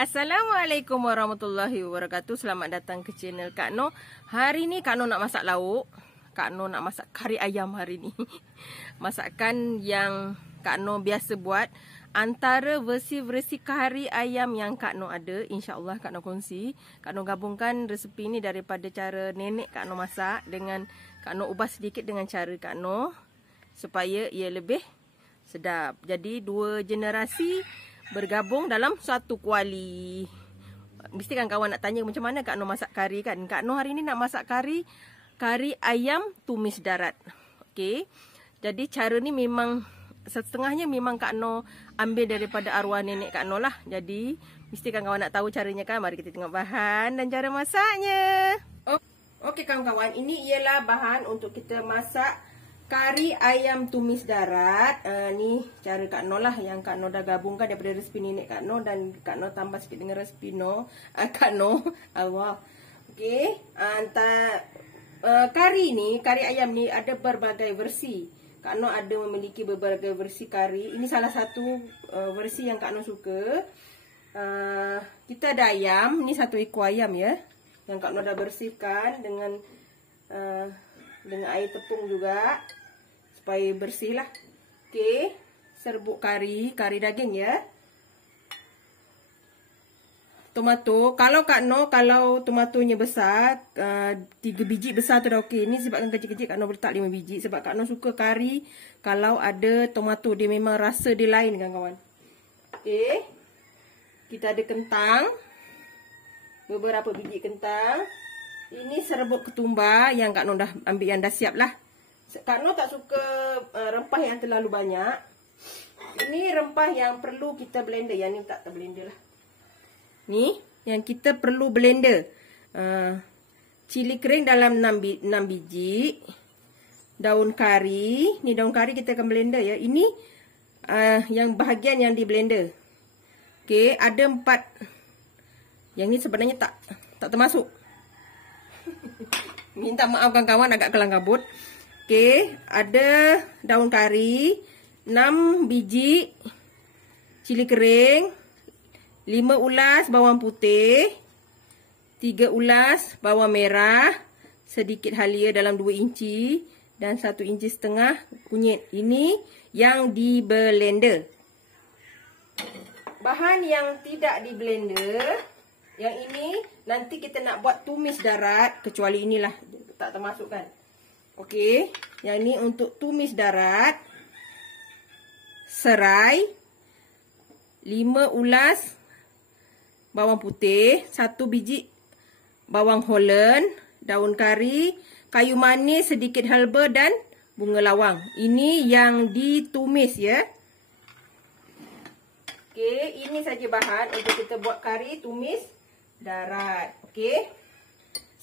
Assalamualaikum warahmatullahi wabarakatuh. Selamat datang ke channel Kak Noh. Hari ni Kak Noh nak masak lauk. Kak Noh nak masak kari ayam hari ni. Masakan yang Kak Noh biasa buat. Antara versi-versi kari ayam yang Kak Noh ada, InsyaAllah Kak Noh kongsi. Kak Noh gabungkan resepi ni daripada cara nenek Kak Noh masak dengan Kak Noh ubah sedikit dengan cara Kak Noh supaya ia lebih sedap. Jadi dua generasi bergabung dalam satu kuali. Mesti kan kawan nak tanya macam mana Kak Noh masak kari kan? Kak Noh hari ni nak masak kari ayam tumis darat. Okey. Jadi cara ni memang setengahnya memang Kak Noh ambil daripada arwah nenek Kak Noh lah. Jadi mesti kan kawan nak tahu caranya kan? Mari kita tengok bahan dan cara masaknya. Okey kawan-kawan, ini ialah bahan untuk kita masak kari ayam tumis darat. Ni cara Kak Noh lah yang Kak Noh dah gabungkan daripada resepi nenek Kak Noh dan Kak Noh tambah sikit dengan resepi Kak Noh. Allah. Okey, kari ayam ni ada berbagai versi. Kak Noh ada memiliki berbagai versi kari. Ini salah satu versi yang Kak Noh suka. Kita ada ayam, ni satu ekor ayam ya. Yang Kak Noh dah bersihkan dengan air tepung juga. Supaya bersih lah. Okey. Serbuk kari daging ya. Tomato. Kalau Kak Noh, kalau tomatonya besar, 3 biji besar tu dah okey. Ni sebabkan kecil-kecil Kak Noh letak 5 biji. Sebab Kak Noh suka kari kalau ada tomato. Dia memang rasa dia lain kan kawan. Okey. Kita ada kentang. Beberapa biji kentang. Ini serbuk ketumbar yang Kak Noh dah ambil, yang dah siap lah. Kak Noh tak suka rempah yang terlalu banyak. Ini rempah yang perlu kita blender. Yang ni tak blender lah. Ni yang kita perlu blender. Cili kering dalam 6 biji. Daun kari. Ni daun kari kita akan blender ya. Ini yang bahagian yang di blender. Okey, ada 4. Yang ni sebenarnya tak termasuk. Minta maaf kawan-kawan, agak kelang kabut. Okey, ada daun kari, 6 biji cili kering, 5 ulas bawang putih, 3 ulas bawang merah, sedikit halia dalam 2 inci dan 1,5 inci kunyit. Ini yang di blender. Bahan yang tidak di blender, yang ini nanti kita nak buat tumis darat, kecuali inilah tak termasuk kan. Okey, yang ni untuk tumis darat. Serai 5 ulas bawang putih, 1 biji bawang holland, daun kari, kayu manis, sedikit herba dan bunga lawang. Ini yang ditumis ya. Okey, ini saja bahan untuk kita buat kari tumis darat. Okey.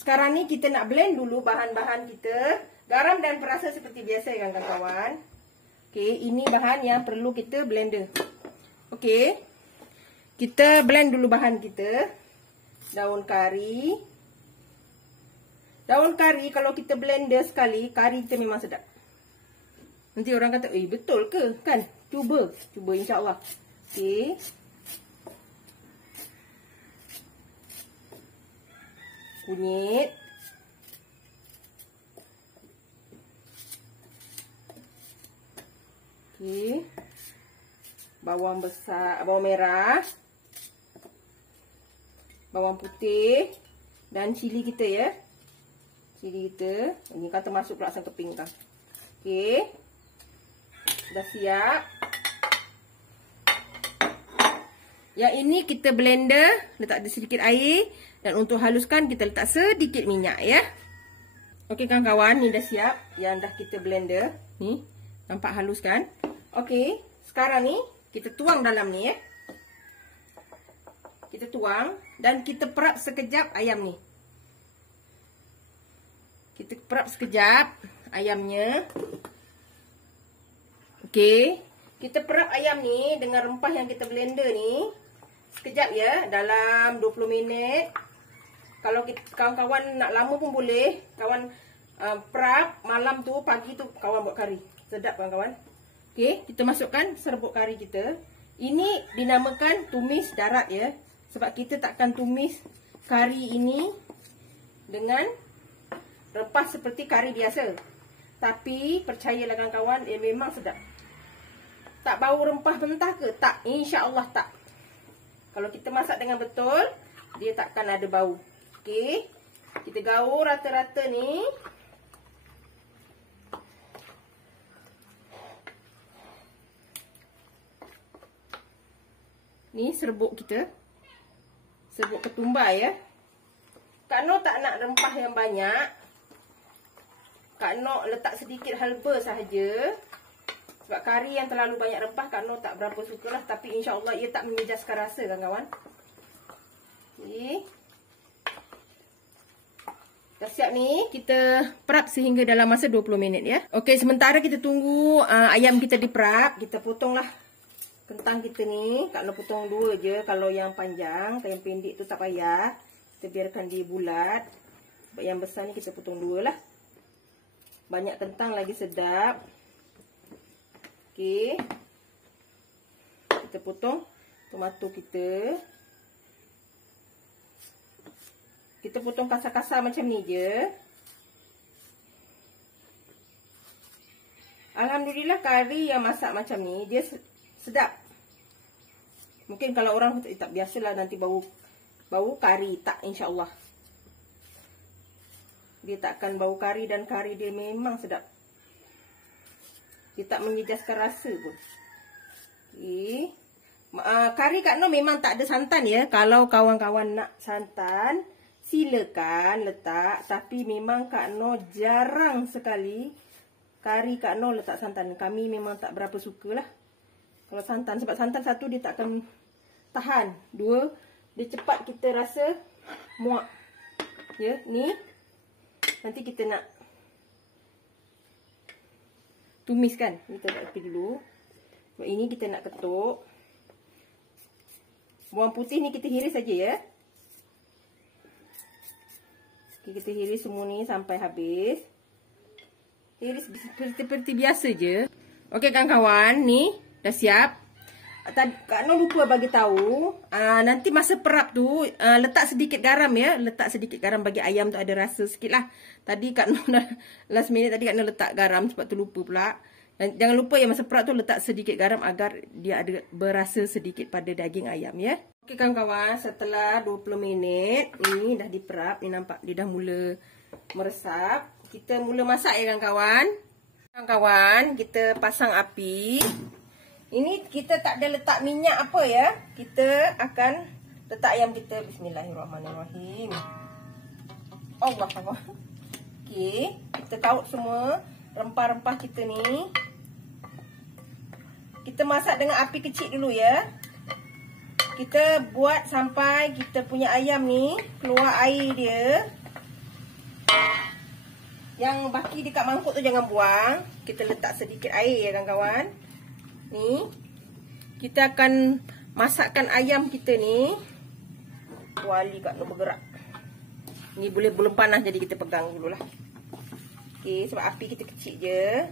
Sekarang ni kita nak blend dulu bahan-bahan kita. Garam dan perasa seperti biasa kan kawan-kawan. Okey, ini bahan yang perlu kita blender. Okey. Kita blend dulu bahan kita. Daun kari. Daun kari kalau kita blender sekali, kari kita memang sedap. Nanti orang kata, betul ke? Kan? Cuba insya-Allah. Okey. Kunyit. Okey. Bawang besar, bawang merah. Bawang putih dan cili kita ya. Cili kita. Ini kan termasuk pula asam keping kan. Okey. Dah siap. Yang ini kita blender, letak sedikit air dan untuk haluskan kita letak sedikit minyak ya. Okey kawan-kawan, ni dah siap yang dah kita blender. Ni, nampak halus kan? Okey, sekarang ni kita tuang dalam ni ya. Kita tuang dan kita perap sekejap ayam ni. Kita perap sekejap ayamnya. Okey, kita perap ayam ni dengan rempah yang kita blender ni. Sekejap ya, dalam 20 minit. Kalau kawan-kawan nak lama pun boleh. Kawan perap malam tu, pagi tu kawan buat kari. Sedap kawan-kawan. Okey, kita masukkan serbuk kari kita. Ini dinamakan tumis darat ya. Sebab kita takkan tumis kari ini dengan rempah seperti kari biasa. Tapi percayalah kawan-kawan, memang sedap. Tak bau rempah mentah ke? Tak, insya-Allah tak. Kalau kita masak dengan betul, dia takkan ada bau. Okey. Kita gaul rata-rata ni. Ni serbuk kita. Serbuk ketumbar ya. Kak Noh tak nak rempah yang banyak. Kak Noh letak sedikit halba sahaja. Sebab kari yang terlalu banyak rempah Kak Noh tak berapa sukalah. Tapi insya-Allah ia tak menyejaskan rasa kawan-kawan. Okey. Dah siap ni. Kita perap sehingga dalam masa 20 minit ya. Okey, sementara kita tunggu ayam kita diperap. Kita potonglah kentang kita ni. Kak Noh potong 2 je. Kalau yang panjang, kalau yang pendek tu tak payah. Kita biarkan dia bulat. Sebab yang besar ni kita potong 2 lah. Banyak kentang lagi sedap. Okey. Kita potong tomato kita. Kita potong kasar-kasar macam ni je. Alhamdulillah kari yang masak macam ni dia sedap. Mungkin kalau orang tak biasalah nanti bau kari, tak, insya-Allah. Dia takkan bau kari dan kari dia memang sedap. Dia tak menyejaskan rasa pun. Okey. Kari Kak Noh memang tak ada santan ya. Kalau kawan-kawan nak santan, silakan letak. Tapi memang Kak Noh jarang sekali kari Kak Noh letak santan. Kami memang tak berapa sukalah kalau santan. Sebab santan satu dia takkan tahan. 2, dia cepat kita rasa muak. Ya, ni. Nanti kita nak tumiskan. Kita tak api dulu. Sebab ini kita nak ketuk. Bawang putih ni kita hiris saja ya. Okay, kita hiris semua ni sampai habis. Hiris seperti biasa je. Okey kawan-kawan, ni dah siap. Kak Noh lupa bagi tahu, nanti masa perap tu letak sedikit garam ya, letak sedikit garam bagi ayam tu ada rasa sikit lah. Tadi Kak Noh last minute tadi Kak Noh letak garam sebab tu lupa pula. Dan jangan lupa ya masa perap tu letak sedikit garam agar dia ada berasa sedikit pada daging ayam ya. Okey kawan-kawan, setelah 20 minit ni dah diperap, ni nampak dia dah mula meresap. Kita mula masak ya kawan-kawan. Kawan-kawan, kita pasang api. Ini kita tak ada letak minyak apa ya. Kita akan letak ayam kita. Bismillahirrahmanirrahim. Allah Allah. Okey, kita taut semua rempah-rempah kita ni. Kita masak dengan api kecil dulu ya. Kita buat sampai kita punya ayam ni keluar air dia. Yang baki dekat mangkuk tu jangan buang. Kita letak sedikit air ya kawan-kawan. Ni kita akan masakkan ayam kita ni. Kuali Kak Noh bergerak. Ni boleh belum panas jadi kita pegang dululah. Okey, sebab api kita kecil je.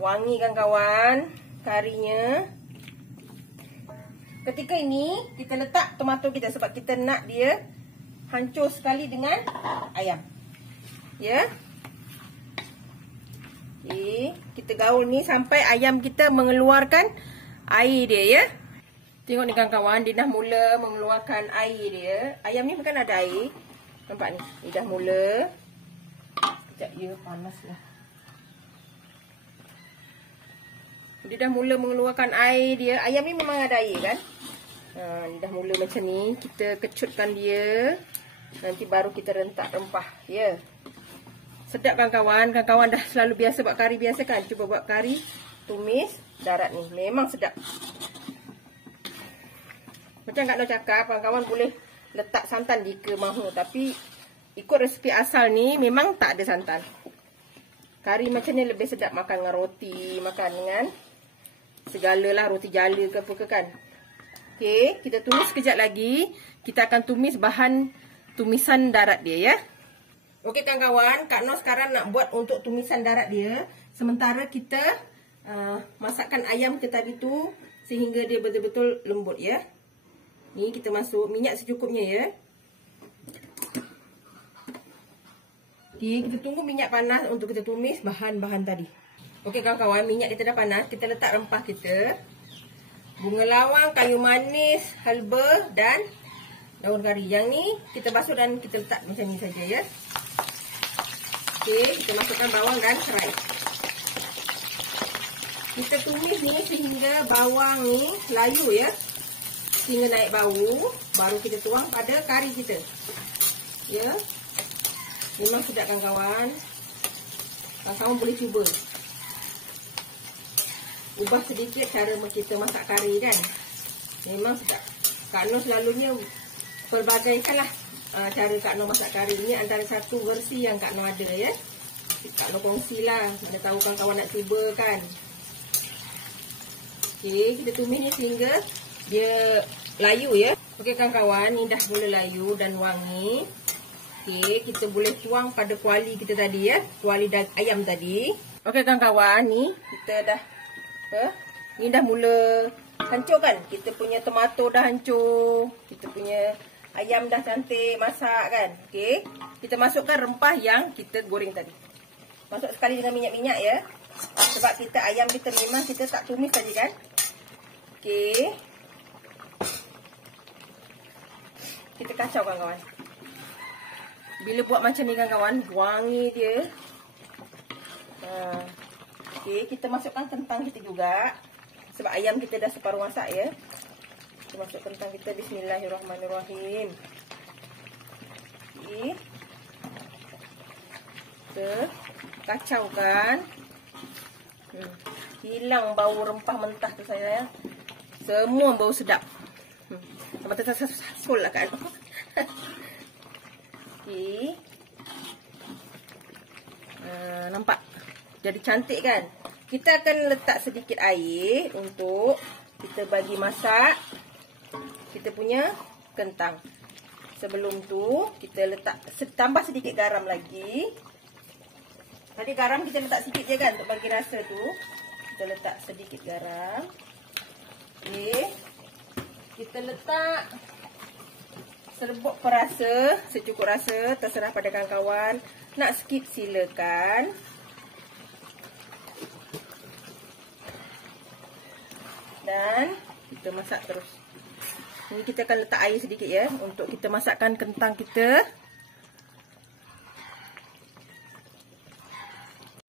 Wangi kawan-kawan karinya. Ketika ini kita letak tomato kita sebab kita nak dia hancur sekali dengan ayam. Ya. Okey, kita gaul ni sampai ayam kita mengeluarkan air dia ya. Tengok ni kawan-kawan, dia dah mula mengeluarkan air dia. Ayam ni bukan ada air. Nampak ni, dia dah mula. Sekejap ya, panas lah. Dia dah mula mengeluarkan air dia. Ayam ni memang ada air kan. Dia dah mula macam ni. Kita kecutkan dia. Nanti baru kita rentak rempah ya. Sedap kawan-kawan. Kawan-kawan dah selalu biasa buat kari biasa kan. Cuba buat kari tumis darat ni. Memang sedap. Macam Kak Noh cakap, kawan-kawan boleh letak santan jika mahu. Tapi ikut resepi asal ni memang tak ada santan. Kari macam ni lebih sedap makan dengan roti. Makan dengan segalalah, roti jala ke apa ke kan. Okey, kita tumis sekejap lagi. Kita akan tumis bahan tumisan darat dia ya. Okey kawan-kawan, Kak Noh sekarang nak buat untuk tumisan darat dia. Sementara kita masakkan ayam kita tadi tu sehingga dia betul-betul lembut ya. Ni kita masuk minyak secukupnya ya. Okey, kita tunggu minyak panas untuk kita tumis bahan-bahan tadi. Okey kawan-kawan, minyak kita dah panas. Kita letak rempah kita. Bunga lawang, kayu manis, halba dan daun kari. Yang ni kita basuh dan kita letak macam ni saja ya. Okey, kita masukkan bawang dan serai. Kita tumis ni sehingga bawang ni layu ya. Sehingga naik bau, baru kita tuang pada kari kita. Ya. Memang sedap kawan-kawan. Kawan-kawan boleh cuba. Ubah sedikit cara kita masak kari kan. Memang sedap. Kak Noh selalunya pelbagaikan lah cara Kak Noh masak kari. Ini antara satu versi yang Kak Noh ada ya. Kak Noh kongsi lah. Mana tahu kawan-kawan nak cuba kan. Okey, kita tumis ni sehingga dia layu ya. Okey kawan-kawan, ni dah mula layu dan wangi. Okey, kita boleh tuang pada kuali kita tadi ya. Kuali ayam tadi. Okey kawan-kawan, ni kita dah ni dah mula hancur kan. Kita punya tomato dah hancur. Kita punya ayam dah cantik masak kan. Okey, kita masukkan rempah yang kita goreng tadi. Masuk sekali dengan minyak-minyak ya. Sebab kita ayam kita memang kita tak tumis tadi kan. Okey. Kita kacau kawan-kawan. Bila buat macam ni kawan-kawan, wangi dia. Okey, kita masukkan kentang kita juga. Sebab ayam kita dah separuh masak ya. Kita masuk kentang kita. Bismillahirrahmanirrahim. Okey. Kita kacaukan. Hilang bau rempah mentah tu saya ya. Semua bau sedap. Sampai tersasul lah kan. Okey. Nampak? Jadi cantik kan? Kita akan letak sedikit air untuk kita bagi masak kita punya kentang. Sebelum tu kita letak tambah sedikit garam lagi. Tadi garam kita letak sikit je kan untuk bagi rasa tu. Kita letak sedikit garam. Okey. Kita letak serbuk perasa secukup rasa, terserah pada kawan-kawan. Nak skip silakan. Dan kita masak terus. Ini kita akan letak air sedikit ya untuk kita masakkan kentang kita.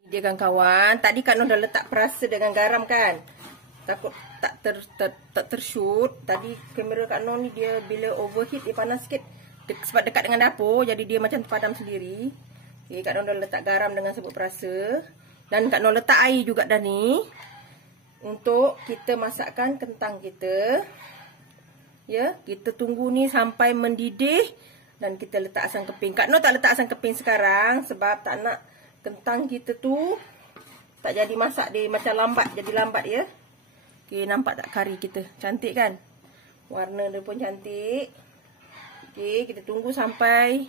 Dia kawan-kawan, tadi Kak Noh dah letak perasa dengan garam kan. Takut tak tershoot. Tadi kamera Kak Noh ni dia bila overheat dia panas sikit. Sebab dekat dengan dapur jadi dia macam padam sendiri. Okay, Kak Noh dah letak garam dengan serbuk perasa. Dan Kak Noh letak air juga dah ni. Untuk kita masakkan kentang kita. Ya, kita tunggu ni sampai mendidih. Dan kita letak asam keping. Kak Noh tak letak asam keping sekarang. Sebab tak nak kentang kita tu tak jadi masak dia macam lambat. Jadi lambat ya. Okay, nampak tak kari kita? Cantik kan? Warna dia pun cantik. Okay, kita tunggu sampai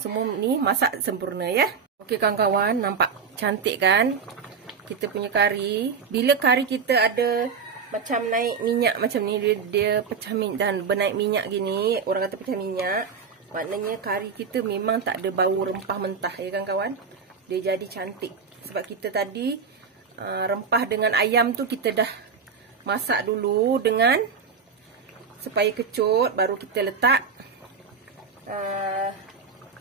semua ni masak sempurna ya. Okay kawan-kawan, nampak cantik kan? Kita punya kari. Bila kari kita ada macam naik minyak macam ni, dia pecah minyak dan bernaik minyak gini, orang kata pecah minyak, maknanya kari kita memang tak ada bau rempah mentah ya kawan-kawan. Dia jadi cantik. Sebab kita tadi rempah dengan ayam tu kita dah masak dulu dengan supaya kecut, baru kita letak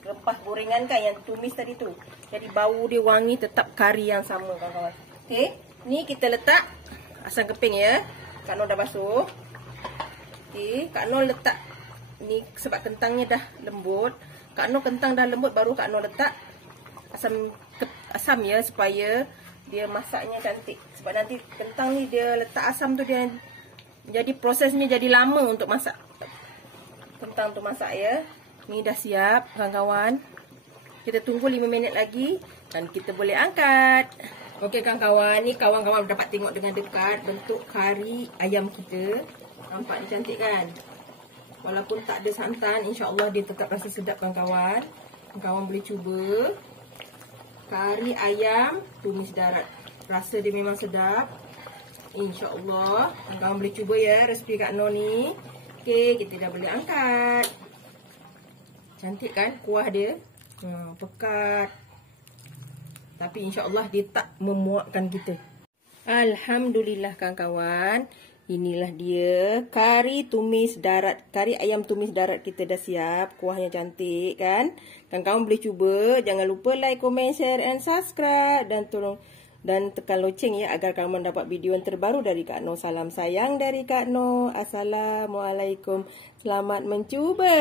rempah gorengan kan yang tumis tadi tu. Jadi bau dia wangi tetap kari yang sama kawan-kawan. Okey, ni kita letak asam keping ya. Kak Noh dah basuh. Okey, Kak Noh letak ni sebab kentangnya dah lembut. Kak Noh kentang dah lembut baru Kak Noh letak asam ya supaya dia masaknya cantik. Sebab nanti kentang ni dia letak asam tu dia jadi prosesnya jadi lama untuk masak. Kentang tu masak ya. Ni dah siap kawan-kawan. Kita tunggu 5 minit lagi dan kita boleh angkat. Okey kawan-kawan, ni kawan-kawan dapat tengok dengan dekat bentuk kari ayam kita. Nampak dia cantik kan? Walaupun tak ada santan, insya-Allah dia tetap rasa sedap kawan-kawan. Kawan-kawan boleh cuba. Kari ayam tumis darat. Rasa dia memang sedap. InsyaAllah kawan-kawan boleh cuba ya resipi Kak Noh ni. Okey, kita dah boleh angkat. Cantik kan kuah dia? Pekat. Tapi insya-Allah dia tak memuakkan kita. Alhamdulillah kawan-kawan. Inilah dia kari tumis darat, kari ayam tumis darat kita dah siap. Kuahnya cantik kan? Kawan-kawan boleh cuba. Jangan lupa like, comment, share and subscribe dan tekan loceng ya agar kamu dapat video yang terbaru dari Kak Noh. Salam sayang dari Kak Noh. Assalamualaikum. Selamat mencuba.